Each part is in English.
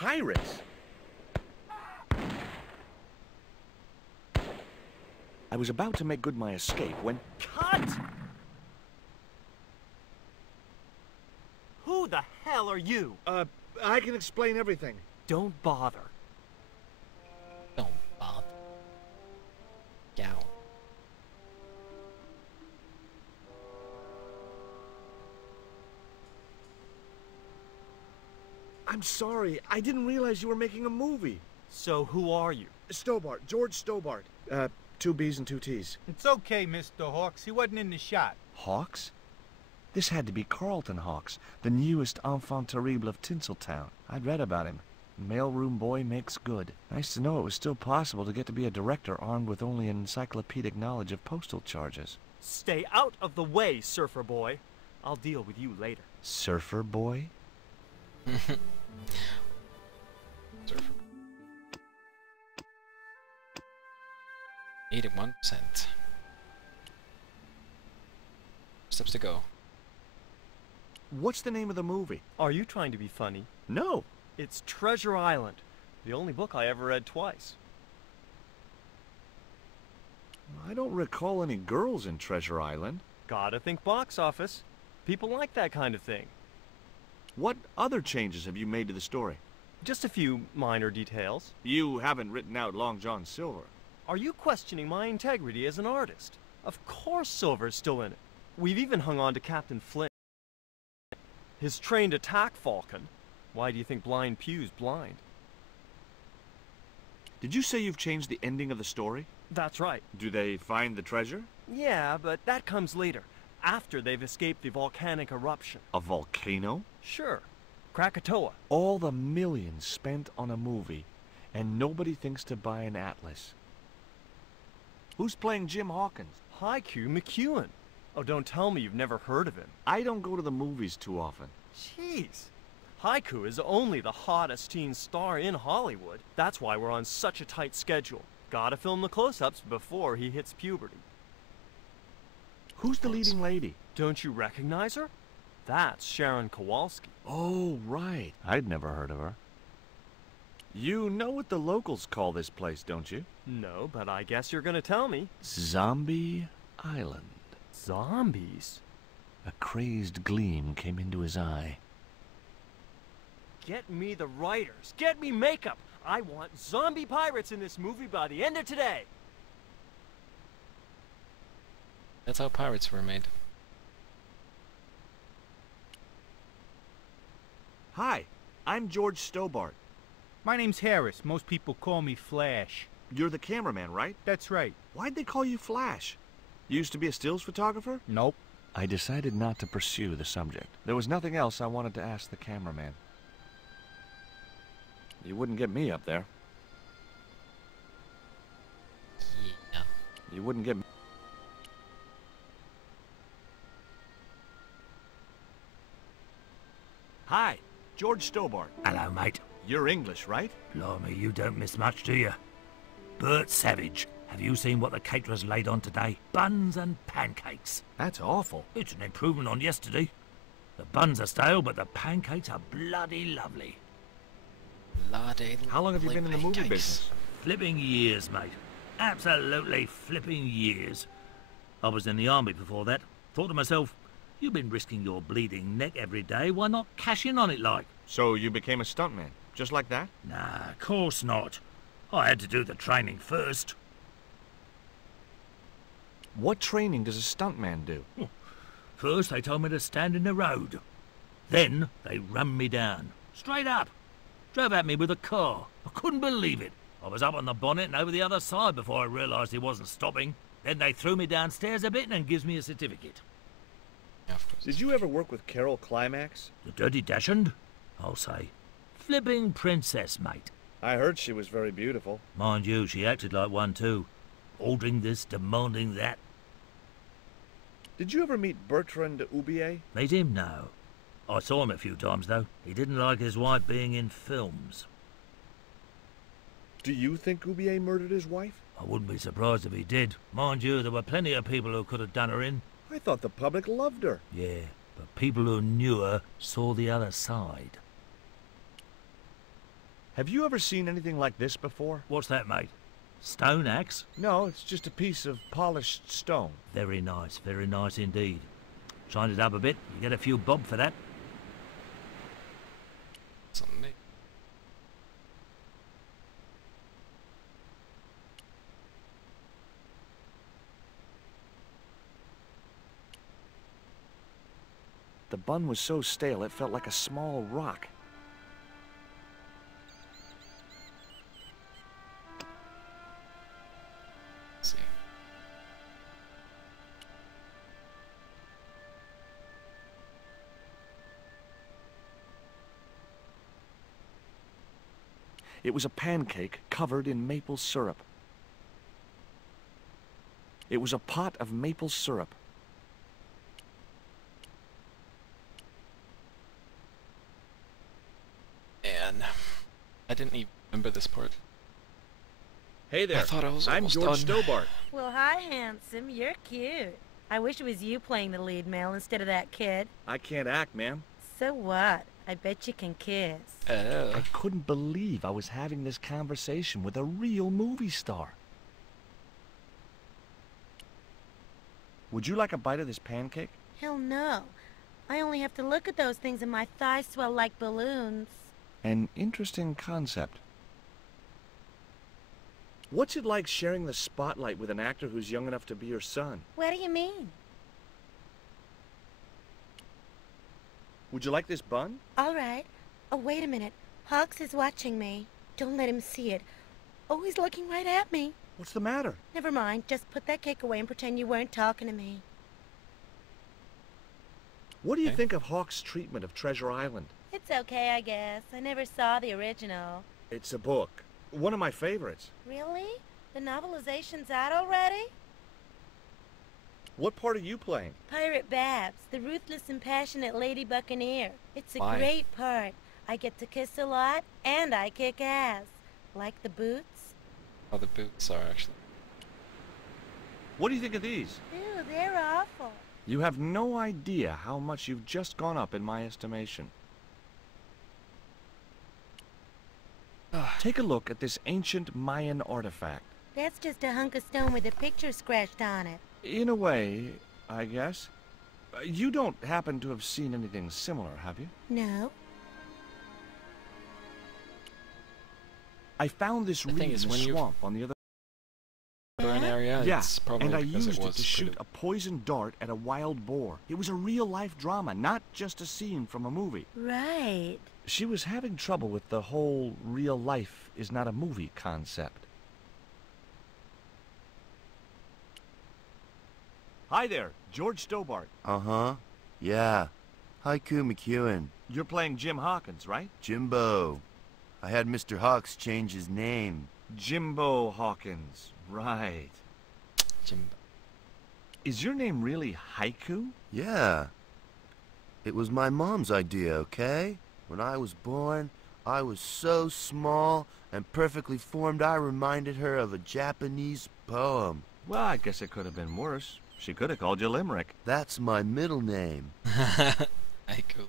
Pirates? I was about to make good my escape when... Cut! Who the hell are you? I can explain everything. Don't bother. Don't bother. Down. I'm sorry. I didn't realize you were making a movie. So who are you? Stobart. George Stobart. 2 B's and 2 T's. It's okay, Mr. Hawks. He wasn't in the shot. Hawks? This had to be Carlton Hawks, the newest enfant terrible of Tinseltown. I'd read about him. Mailroom boy makes good. Nice to know it was still possible to get to be a director armed with only an encyclopedic knowledge of postal charges. Stay out of the way, surfer boy. I'll deal with you later. Surfer boy? Surfer. 81%. Steps to go. What's the name of the movie? Are you trying to be funny? No. It's Treasure Island, the only book I ever read twice. I don't recall any girls in Treasure Island. Gotta think box office. People like that kind of thing. What other changes have you made to the story? Just a few minor details. You haven't written out Long John Silver. Are you questioning my integrity as an artist? Of course Silver's still in it. We've even hung on to Captain Flint. His trained attack falcon. Why do you think Blind Pew's blind? Did you say you've changed the ending of the story? That's right. Do they find the treasure? Yeah, but that comes later, after they've escaped the volcanic eruption. A volcano? Sure. Krakatoa. All the millions spent on a movie, and nobody thinks to buy an atlas. Who's playing Jim Hawkins? Haiku McEwen. Oh, don't tell me you've never heard of him. I don't go to the movies too often. Jeez. Haiku is only the hottest teen star in Hollywood. That's why we're on such a tight schedule. Gotta film the close-ups before he hits puberty. Who's the leading lady? Don't you recognize her? That's Sharon Kowalski. Oh, right. I'd never heard of her. You know what the locals call this place, don't you? No, but I guess you're gonna tell me. Zombie Island. Zombies? A crazed gleam came into his eye. Get me the writers. Get me makeup. I want zombie pirates in this movie by the end of today. That's how pirates were made. Hi, I'm George Stobart. My name's Harris. Most people call me Flash. You're the cameraman, right? That's right. Why'd they call you Flash? You used to be a stills photographer? Nope. I decided not to pursue the subject. There was nothing else I wanted to ask the cameraman. You wouldn't get me up there. Yeah. You wouldn't get me. Hi, George Stobart. Hello, mate. You're English, right? Blimey, you don't miss much, do you? Bert Savage. Have you seen what the caterers laid on today? Buns and pancakes. That's awful. It's an improvement on yesterday. The buns are stale, but the pancakes are bloody lovely. Bloody How long have you been in the movie pancakes. business? Flipping years, mate. Absolutely flipping years. I was in the army before that. Thought to myself, you've been risking your bleeding neck every day, why not cash in on it like? So you became a stuntman, just like that? Nah, of course not. I had to do the training first. What training does a stuntman do? First, they told me to stand in the road. Then, they run me down. Straight up. Drove at me with a car. I couldn't believe it. I was up on the bonnet and over the other side before I realised he wasn't stopping. Then they threw me downstairs a bit and gives me a certificate. Yeah, of course. Did you ever work with Carol Climax? The Dirty Dachshund? I'll say. Flipping princess, mate. I heard she was very beautiful. Mind you, she acted like one too. Ordering this, demanding that. Did you ever meet Bertrand Oubier? Meet him? No. I saw him a few times, though. He didn't like his wife being in films. Do you think Oubier murdered his wife? I wouldn't be surprised if he did. Mind you, there were plenty of people who could have done her in. I thought the public loved her. Yeah, but people who knew her saw the other side. Have you ever seen anything like this before? What's that, mate? Stone axe? No, it's just a piece of polished stone. Very nice indeed. Shine it up a bit, you get a few bob for that. It's on me. The bun was so stale it felt like a small rock. Let's see. It was a pancake covered in maple syrup. It was a pot of maple syrup. Man, I didn't even remember this part. Hey there, I thought I was I'm almost George done. Stobart. Well, hi, handsome. You're cute. I wish it was you playing the lead male instead of that kid. I can't act, ma'am. So what? I bet you can kiss. I couldn't believe I was having this conversation with a real movie star. Would you like a bite of this pancake? Hell no. I only have to look at those things and my thighs swell like balloons. An interesting concept. What's it like sharing the spotlight with an actor who's young enough to be your son? What do you mean? Would you like this bun? All right. Oh, wait a minute. Hawks is watching me. Don't let him see it. Oh, he's looking right at me. What's the matter? Never mind. Just put that cake away and pretend you weren't talking to me. What do you Okay. think of Hawk's treatment of Treasure Island? It's okay, I guess. I never saw the original. It's a book. One of my favorites. Really? The novelization's out already? What part are you playing? Pirate Babs, the ruthless and passionate lady buccaneer. It's a Why? great part. I get to kiss a lot, and I kick ass. Like the boots? Oh, the boots are actually. What do you think of these? Ew, they're awful. You have no idea how much you've just gone up in my estimation. Take a look at this ancient Mayan artifact. That's just a hunk of stone with a picture scratched on it. In a way, I guess. You don't happen to have seen anything similar, have you? No. I found this The thing reed is, in the when you- swamp on the other... Burn area. Yeah, It's probably and I because used it it was to shoot pretty- a poison dart at a wild boar. It was a real-life drama, not just a scene from a movie. Right. She was having trouble with the whole real life is not a movie concept. Hi there, George Stobart. Uh-huh. Yeah. Haiku McEwen. You're playing Jim Hawkins, right? Jimbo. I had Mr. Hawks change his name. Jimbo Hawkins, right. Jimbo. Is your name really Haiku? Yeah. It was my mom's idea, okay? When I was born, I was so small and perfectly formed I reminded her of a Japanese poem. Well, I guess it could have been worse. She could have called you Limerick. That's my middle name. Haiku.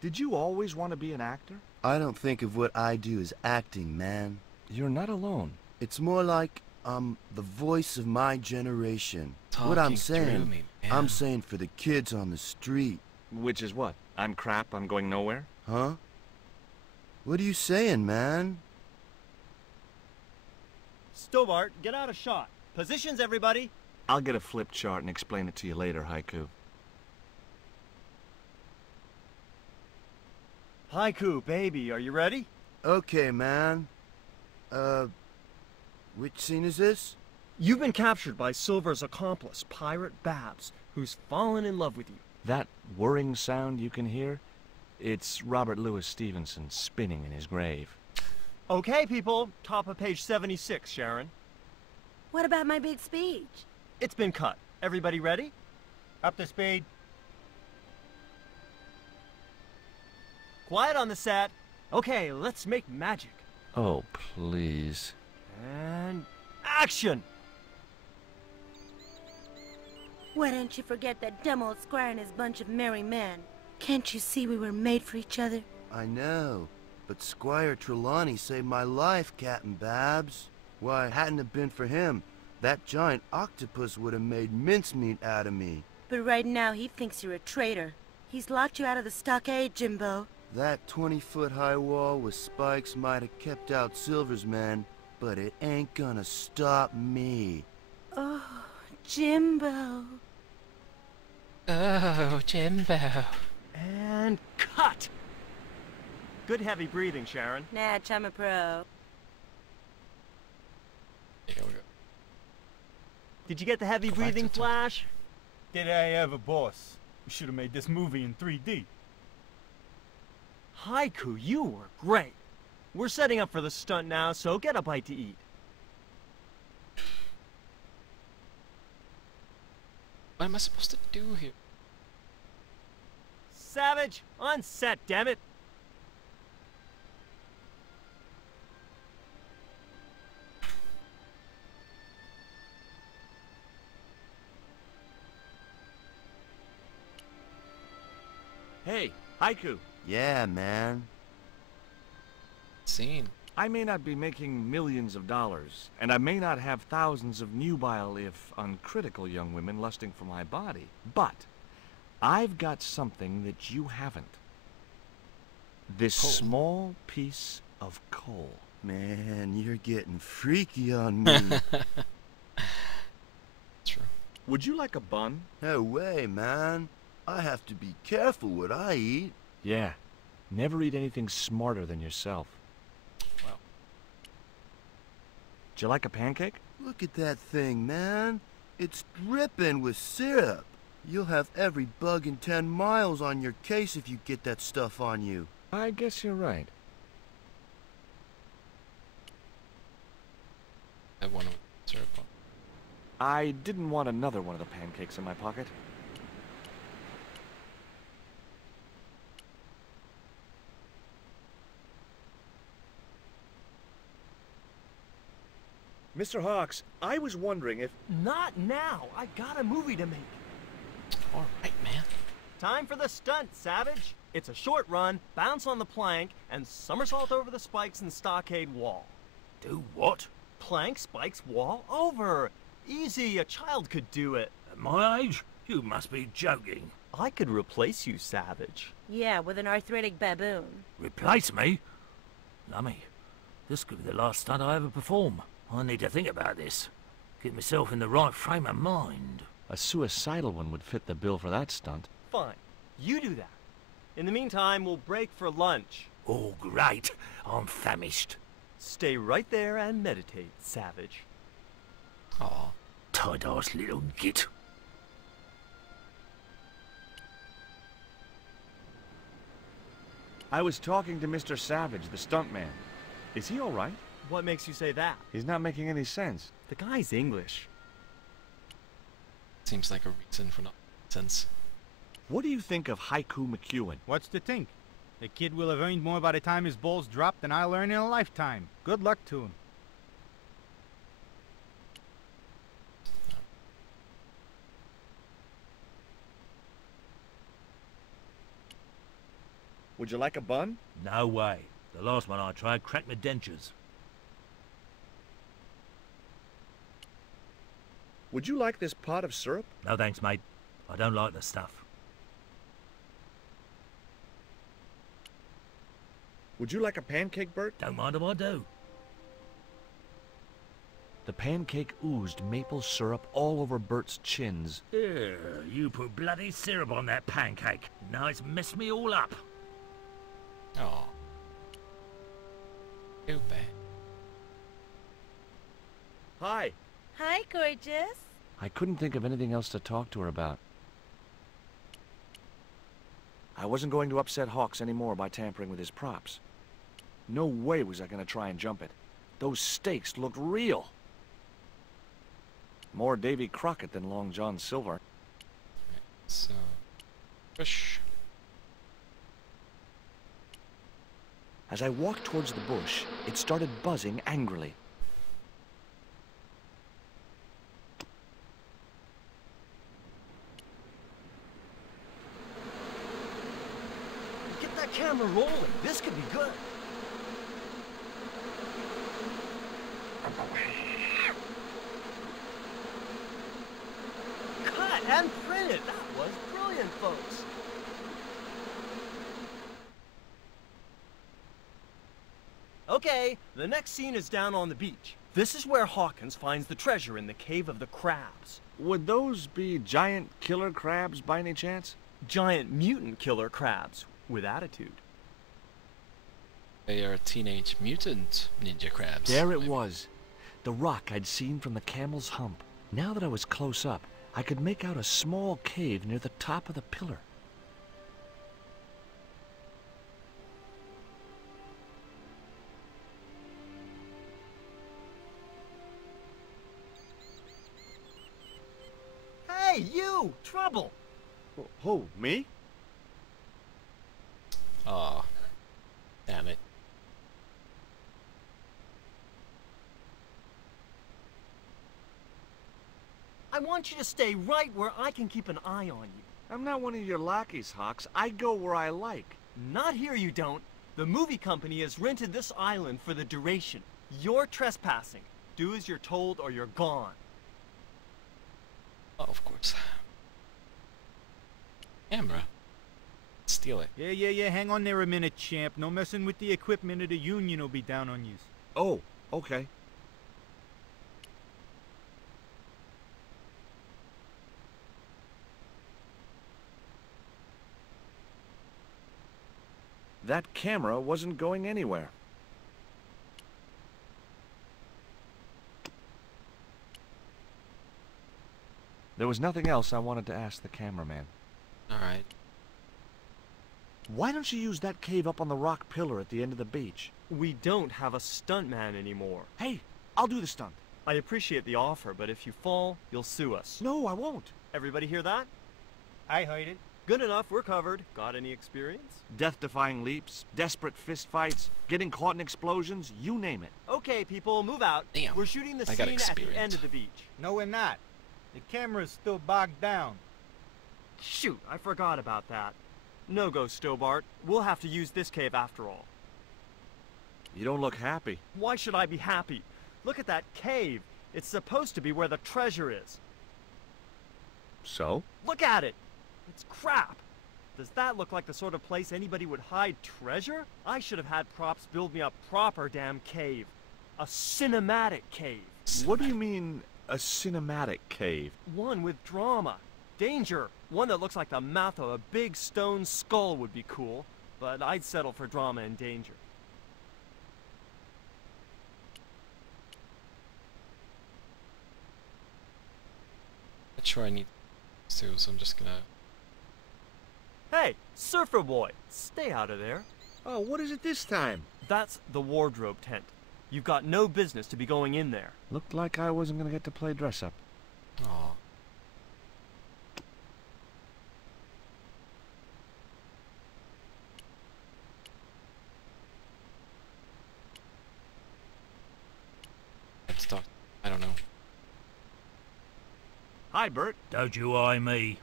Did you always want to be an actor? I don't think of what I do as acting, man. You're not alone. It's more like I'm the voice of my generation. What I'm Talking through saying, me, I'm man. saying for the kids on the street. Which is what? I'm crap, I'm going nowhere? Huh? What are you saying, man? Stobart, get out of shot. Positions, everybody. I'll get a flip chart and explain it to you later, Haiku. Haiku, baby, are you ready? Okay, man. Which scene is this? You've been captured by Silver's accomplice, Pirate Babs, who's fallen in love with you. That whirring sound you can hear? It's Robert Louis Stevenson spinning in his grave. Okay, people, top of page 76, Sharon. What about my big speech? It's been cut. Everybody ready? Up to speed. Quiet on the set. Okay, let's make magic. Oh, please. And action! Why don't you forget that dumb old squire and his bunch of merry men? Can't you see we were made for each other? I know. But Squire Trelawney saved my life, Captain Babs. Why, hadn't it been for him, that giant octopus would have made mincemeat out of me. But right now he thinks you're a traitor. He's locked you out of the stockade, Jimbo. That 20-foot high wall with spikes might have kept out Silver's men, but it ain't gonna stop me. Oh, Jimbo. Oh, Jimbo. And cut! Good heavy breathing, Sharon. Natch, I'm a pro. Here we go. Did you get the heavy breathing, Flash? Did I ever, boss? We should have made this movie in 3D. Haiku, you were great. We're setting up for the stunt now, so get a bite to eat. What am I supposed to do here? Savage, on set, damn it. Hey, Haiku. Yeah, man. Scene. I may not be making millions of dollars, and I may not have thousands of nubile, if uncritical, young women lusting for my body, but I've got something that you haven't. This Coal. small piece of coal. Man, you're getting freaky on me. True. Would you like a bun? No way, man. I have to be careful what I eat. Yeah. Never eat anything smarter than yourself. Well. Do you like a pancake? Look at that thing, man. It's dripping with syrup. You'll have every bug in 10 miles on your case if you get that stuff on you. I guess you're right. I have one with syrup on. I didn't want another one of the pancakes in my pocket. Mr. Hawks, I was wondering if... Not now. I got a movie to make. All right, man. Time for the stunt, Savage. It's a short run, bounce on the plank, and somersault over the spikes and stockade wall. Do what? Plank, spikes, wall, over. Easy, a child could do it. At my age? You must be joking. I could replace you, Savage. Yeah, with an arthritic baboon. Replace me? Lummy, this could be the last stunt I ever perform. I need to think about this. Get myself in the right frame of mind. A suicidal one would fit the bill for that stunt. Fine. You do that. In the meantime, we'll break for lunch. Oh, great. I'm famished. Stay right there and meditate, Savage. Aw. Tight-ass little git. I was talking to Mr. Savage, the stuntman. Is he all right? What makes you say that? He's not making any sense. The guy's English. Seems like a reason for nonsense. What do you think of Haiku McEwen? What's to think? The kid will have earned more by the time his balls drop than I'll earn in a lifetime. Good luck to him. Would you like a bun? No way. The last one I tried cracked my dentures. Would you like this pot of syrup? No thanks, mate. I don't like the stuff. Would you like a pancake, Bert? Don't mind if I do. The pancake oozed maple syrup all over Bert's chins. You put bloody syrup on that pancake. Now it's messed me all up. Aw. Too bad. Hi. Hi, gorgeous. I couldn't think of anything else to talk to her about. I wasn't going to upset Hawks anymore by tampering with his props. No way was I going to try and jump it. Those stakes looked real. More Davy Crockett than Long John Silver. So, push. As I walked towards the bush, it started buzzing angrily. Get that camera rolling. This could be good. Cut and printed! That was brilliant, folks! Okay, the next scene is down on the beach. This is where Hawkins finds the treasure in the Cave of the Crabs. Would those be giant killer crabs by any chance? Giant mutant killer crabs with attitude. They are teenage mutant ninja crabs. There it was. The rock I'd seen from the camel's hump. Now that I was close up, I could make out a small cave near the top of the pillar. Hey, you! Trouble! Oh, me? Aw. Damn it. I want you to stay right where I can keep an eye on you. I'm not one of your lackeys, Hawks. I go where I like. Not here, you don't. The movie company has rented this island for the duration. You're trespassing. Do as you're told or you're gone. Oh, of course. Camera. Steal it. Yeah, hang on there a minute, champ. No messing with the equipment or the union will be down on yous. Oh, okay. That camera wasn't going anywhere. There was nothing else I wanted to ask the cameraman. Alright. Why don't you use that cave up on the rock pillar at the end of the beach? We don't have a stuntman anymore. Hey, I'll do the stunt. I appreciate the offer, but if you fall, you'll sue us. No, I won't. Everybody hear that? I heard it. Good enough, we're covered. Got any experience? Death-defying leaps, desperate fistfights, getting caught in explosions, you name it. Okay, people, move out. Damn, We're shooting the I got scene at the experience. end of the beach. No, we're not. The camera's still bogged down. Shoot, I forgot about that. No go, Stobart. We'll have to use this cave after all. You don't look happy. Why should I be happy? Look at that cave. It's supposed to be where the treasure is. So? Look at it. It's crap. Does that look like the sort of place anybody would hide treasure? I should have had props build me a proper damn cave. A cinematic cave. What do you mean, a cinematic cave? One with drama. Danger. One that looks like the mouth of a big stone skull would be cool, but I'd settle for drama and danger. Not sure I need to, so I'm just gonna... Hey, Surfer Boy, stay out of there. Oh, what is it this time? That's the wardrobe tent. You've got no business to be going in there. Looked like I wasn't gonna get to play dress-up. Aw. Stuff. I don't know. Hi, Bert. Don't you eye me.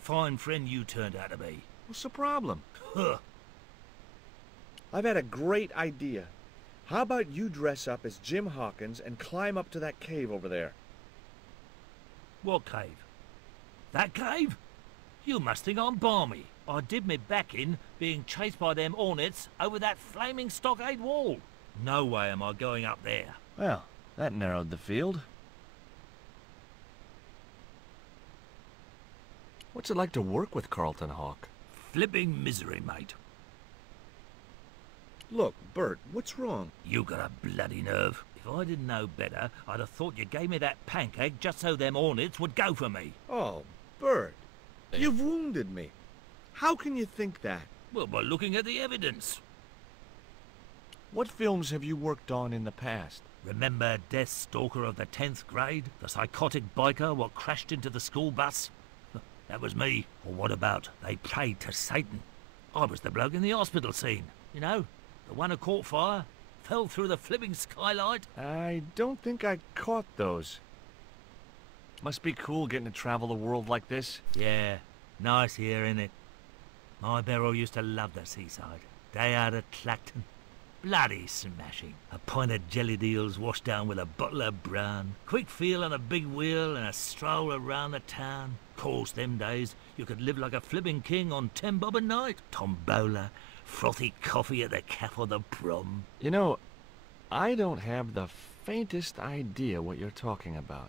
Fine friend you turned out to be. What's the problem? Huh. I've had a great idea. How about you dress up as Jim Hawkins and climb up to that cave over there? What cave? That cave? You must think I'm balmy. I did me back in being chased by them hornets over that flaming stockade wall. No way am I going up there. Well, that narrowed the field. What's it like to work with Carlton Hawk? Flipping misery, mate. Look, Bert, what's wrong? You got a bloody nerve. If I didn't know better, I'd have thought you gave me that pancake just so them hornets would go for me. Oh, Bert, you've wounded me. How can you think that? Well, by looking at the evidence. What films have you worked on in the past? Remember Death Stalker of the 10th grade? The psychotic biker what crashed into the school bus? That was me. Or what about They Prayed to Satan? I was the bloke in the hospital scene. You know, the one who caught fire, fell through the flipping skylight. I don't think I caught those. Must be cool getting to travel the world like this. Yeah, nice here, innit? My Beryl used to love the seaside. Day out at Clacton. Bloody smashing. A pint of jellied eels washed down with a bottle of brown. Quick feel on a big wheel and a stroll around the town. Course, them days, you could live like a flipping king on 10 bob a night. Tombola, frothy coffee at the cafe or the prom. You know, I don't have the faintest idea what you're talking about.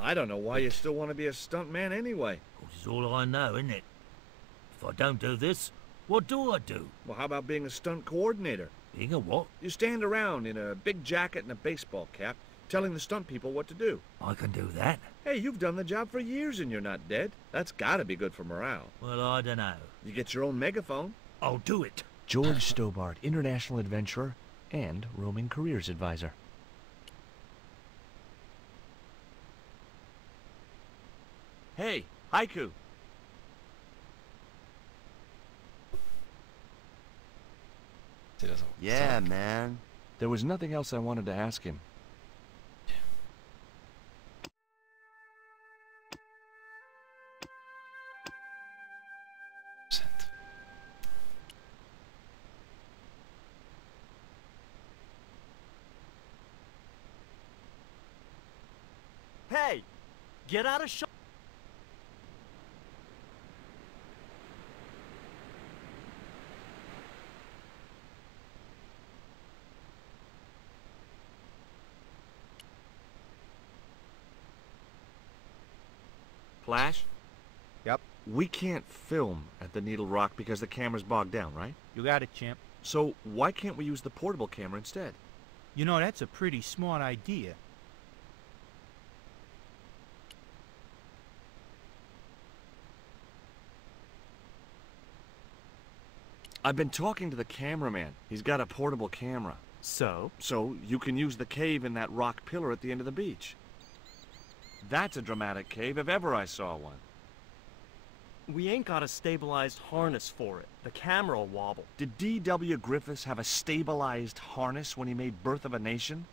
I don't know why you still want to be a stuntman anyway. This is all I know, isn't it? If I don't do this, what do I do? Well, how about being a stunt coordinator? Being a what? You stand around in a big jacket and a baseball cap, telling the stunt people what to do. I can do that. Hey, you've done the job for years and you're not dead. That's gotta be good for morale. Well, I don't know. You get your own megaphone. I'll do it. George Stobart, international adventurer and roaming careers advisor. Hey, haiku. He doesn't. Yeah, man. There was nothing else I wanted to ask him. Hey! Get out of shot! Flash? Yep. We can't film at the Needle Rock because the camera's bogged down, right? You got it, champ. So why can't we use the portable camera instead? You know, that's a pretty smart idea. I've been talking to the cameraman. He's got a portable camera. So? So you can use the cave in that rock pillar at the end of the beach. That's a dramatic cave if ever I saw one. We ain't got a stabilized harness for it. The camera will wobble. Did D.W. Griffiths have a stabilized harness when he made Birth of a Nation?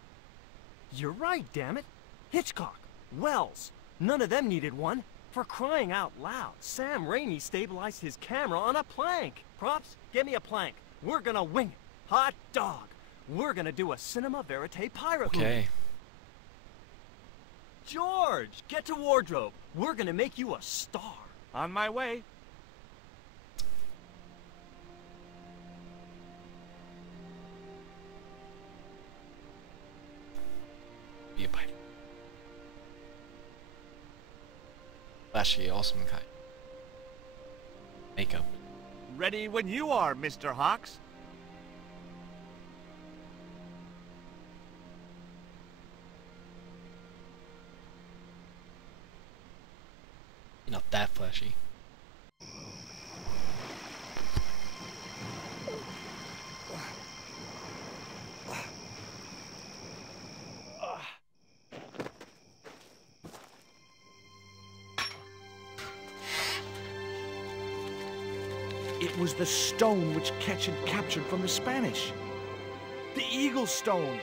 You're right, damn it. Hitchcock, Wells, none of them needed one. For crying out loud, Sam Raimi stabilized his camera on a plank. Props, get me a plank. We're gonna wing it. Hot dog. We're gonna do a cinema verite pirate movie. Okay. George, get to wardrobe. We're gonna make you a star. On my way. Be a pilot. Flashy, awesome guy. Makeup. Ready when you are, Mr. Hawks. You're not that flashy. It was the stone which Ketch had captured from the Spanish. The Eagle Stone.